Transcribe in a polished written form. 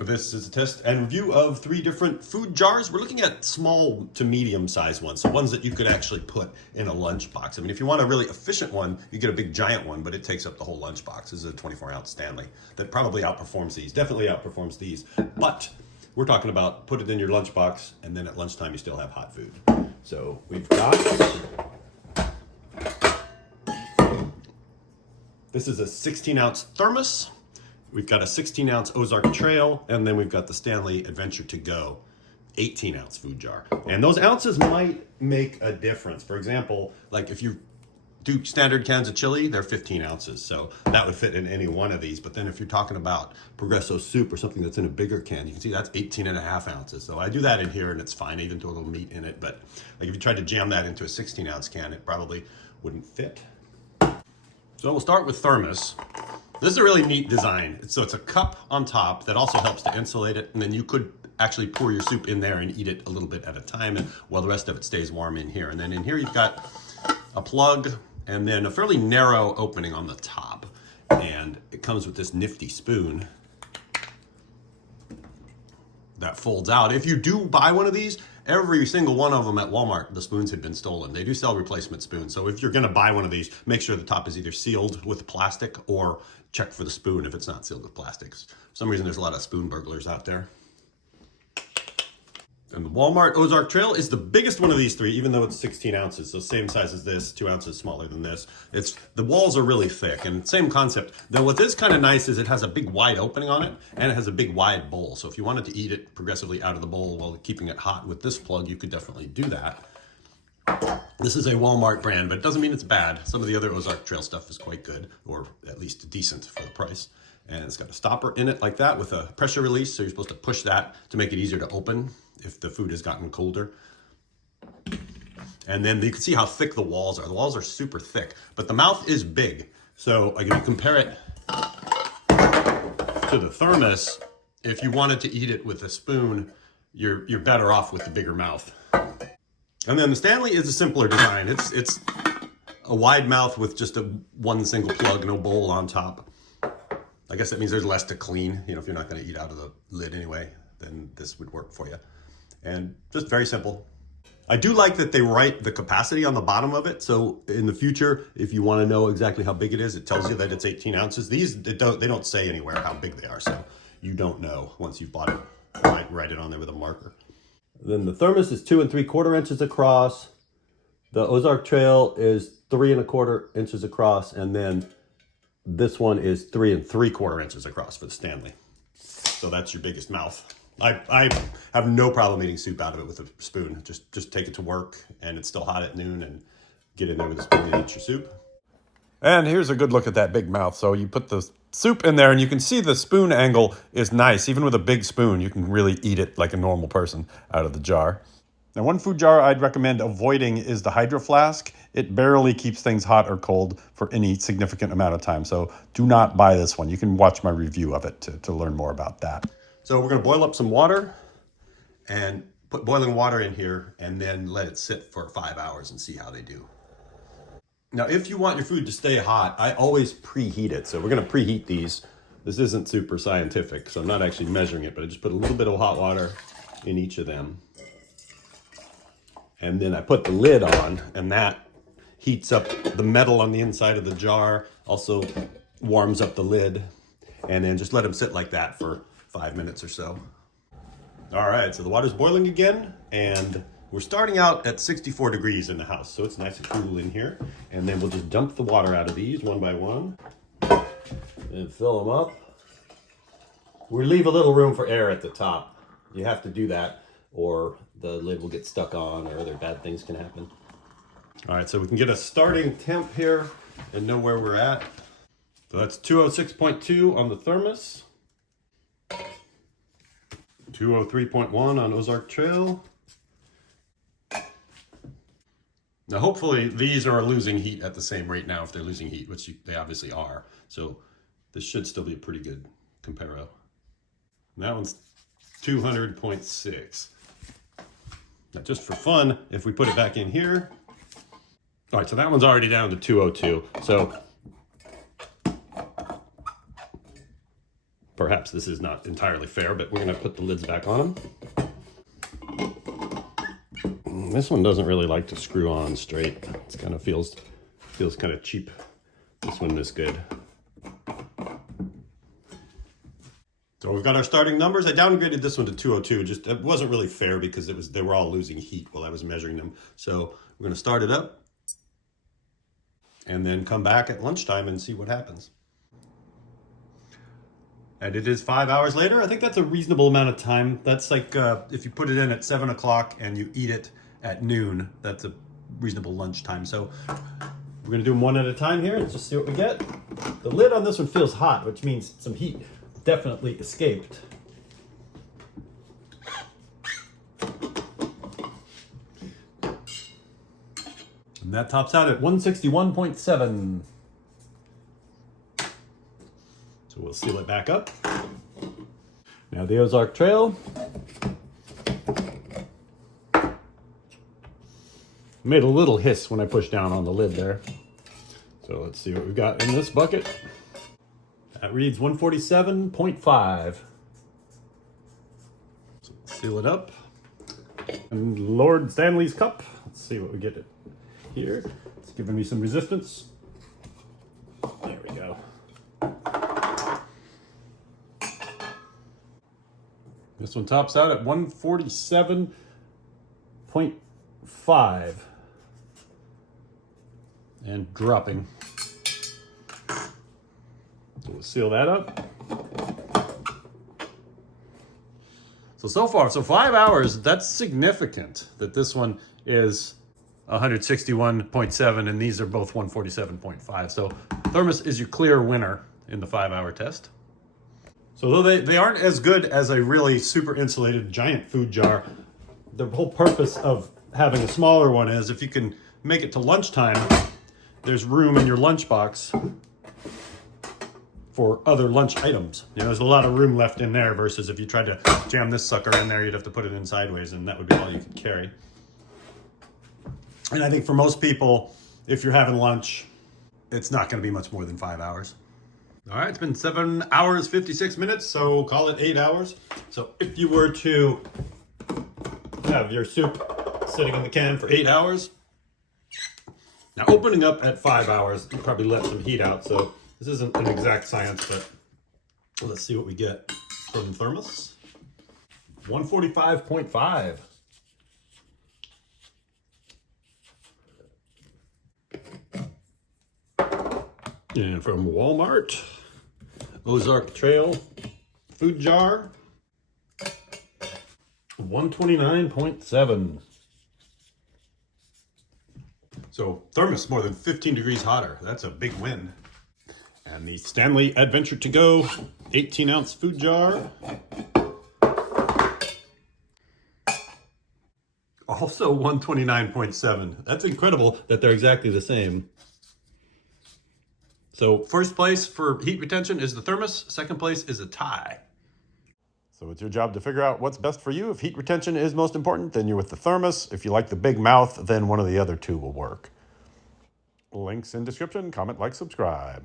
This is a test and review of 3 different food jars. We're looking at small to medium sized ones, so ones that you could actually put in a lunchbox. I mean, if you want a really efficient one, you get a big giant one, but it takes up the whole lunchbox. This is a 24-ounce Stanley that probably outperforms these, definitely outperforms these. But we're talking about put it in your lunchbox, and then at lunchtime you still have hot food. So we've got, this is a 16-ounce Thermos. We've got a 16-ounce Ozark Trail, and then we've got the Stanley Adventure To Go 18-ounce food jar. And those ounces might make a difference. For example, like if you do standard cans of chili, they're 15 ounces. So that would fit in any one of these. But then if you're talking about Progresso soup or something that's in a bigger can, you can see that's 18.5 ounces. So I do that in here and it's fine. I even throw a little meat in it. But like if you tried to jam that into a 16-ounce can, it probably wouldn't fit. So we'll start with Thermos. This is a really neat design. So it's a cup on top that also helps to insulate it, and then you could actually pour your soup in there and eat it a little bit at a time, and while the rest of it stays warm in here. And then in here you've got a plug and then a fairly narrow opening on the top, and it comes with this nifty spoon that folds out. If you do buy one of these, every single one of them at Walmart, the spoons have been stolen. They do sell replacement spoons. So if you're gonna buy one of these, make sure the top is either sealed with plastic or check for the spoon if it's not sealed with plastics. For some reason, there's a lot of spoon burglars out there. And the Walmart Ozark Trail is the biggest one of these 3, even though it's 16 ounces. So same size as this, 2 ounces smaller than this. The walls are really thick, and same concept. Though what is kind of nice is it has a big wide opening on it, and it has a big wide bowl. So if you wanted to eat it progressively out of the bowl while keeping it hot with this plug, you could definitely do that. This is a Walmart brand, but it doesn't mean it's bad. Some of the other Ozark Trail stuff is quite good, or at least decent for the price. And it's got a stopper in it like that with a pressure release. So you're supposed to push that to make it easier to open if the food has gotten colder. And then you can see how thick the walls are. The walls are super thick, but the mouth is big. So like if you compare it to the Thermos, if you wanted to eat it with a spoon, you're better off with the bigger mouth. And then the Stanley is a simpler design. It's a wide mouth with just one single plug, no bowl on top. I guess that means there's less to clean. You know, if you're not going to eat out of the lid anyway, then this would work for you. And just very simple. I do like that they write the capacity on the bottom of it. So in the future, if you want to know exactly how big it is, it tells you that it's 18 ounces. These, they don't say anywhere how big they are. So you don't know once you've bought it. Write it on there with a marker. Then the Thermos is 2 3/4 inches across. The Ozark Trail is 3 1/4 inches across. And then this one is 3 3/4 inches across for the Stanley. So that's your biggest mouth. I have no problem eating soup out of it with a spoon. Just take it to work and it's still hot at noon and get in there with a spoon and eat your soup. And here's a good look at that big mouth. So you put the soup in there and you can see the spoon angle is nice. Even with a big spoon, you can really eat it like a normal person out of the jar. Now, one food jar I'd recommend avoiding is the Hydro Flask. It barely keeps things hot or cold for any significant amount of time. So do not buy this one. You can watch my review of it to learn more about that. So we're gonna boil up some water and put boiling water in here and then let it sit for 5 hours and see how they do. Now, if you want your food to stay hot, I always preheat it. So we're gonna preheat these. This isn't super scientific, so I'm not actually measuring it, but I just put a little bit of hot water in each of them. And then I put the lid on, and that heats up the metal on the inside of the jar, also warms up the lid, and then just let them sit like that for 5 minutes or so. All right, so the water's boiling again, and we're starting out at 64 degrees in the house, so it's nice and cool in here. And then we'll just dump the water out of these one by one and fill them up. We leave a little room for air at the top. You have to do that, or the lid will get stuck on, or other bad things can happen. All right, so we can get a starting temp here and know where we're at. So that's 206.2 on the Thermos, 203.1 on Ozark Trail. Now, hopefully these are losing heat at the same rate now if they're losing heat, which they obviously are. So this should still be a pretty good comparo. And that one's 200.6. Now, just for fun, if we put it back in here. All right, so that one's already down to 202. So perhaps this is not entirely fair, but we're going to put the lids back on them. This one doesn't really like to screw on straight. It kind of feels kind of cheap. This one is good. So we've got our starting numbers. I downgraded this one to 202. Just it wasn't really fair because they were all losing heat while I was measuring them. So we're going to start it up and then come back at lunchtime and see what happens. And it is 5 hours later. I think that's a reasonable amount of time. That's like if you put it in at 7 o'clock and you eat it at noon, that's a reasonable lunchtime. So we're gonna do them one at a time here and just see what we get. The lid on this one feels hot, which means some heat definitely escaped. And that tops out at 161.7. So we'll seal it back up. Now the Ozark Trail. Made a little hiss when I pushed down on the lid there. So let's see what we've got in this bucket. That reads 147.5. So seal it up. And Lord Stanley's cup. Let's see what we get here. It's giving me some resistance. There we go. This one tops out at 147.5 and dropping. So we'll seal that up. So far, 5 hours, that's significant that this one is 161.7 and these are both 147.5. So Thermos is your clear winner in the 5 hour test. So though they aren't as good as a really super insulated giant food jar, the whole purpose of having a smaller one is if you can make it to lunchtime, there's room in your lunchbox for other lunch items. You know, there's a lot of room left in there versus if you tried to jam this sucker in there, you'd have to put it in sideways and that would be all you could carry. And I think for most people, if you're having lunch, it's not gonna be much more than 5 hours. All right, it's been 7 hours, 56 minutes, so call it 8 hours. So if you were to have your soup sitting in the can for 8 hours, now opening up at 5 hours, you probably let some heat out. So this isn't an exact science, but let's see what we get from Thermos. 145.5. And from Walmart, Ozark Trail food jar, 129.7. So Thermos more than 15 degrees hotter. That's a big win. And the Stanley Adventure To Go 18-ounce food jar, also 129.7. That's incredible that they're exactly the same. So first place for heat retention is the Thermos. Second place is a tie. So it's your job to figure out what's best for you. If heat retention is most important, then you're with the Thermos. If you like the big mouth, then one of the other two will work. Links in description. Comment, like, subscribe.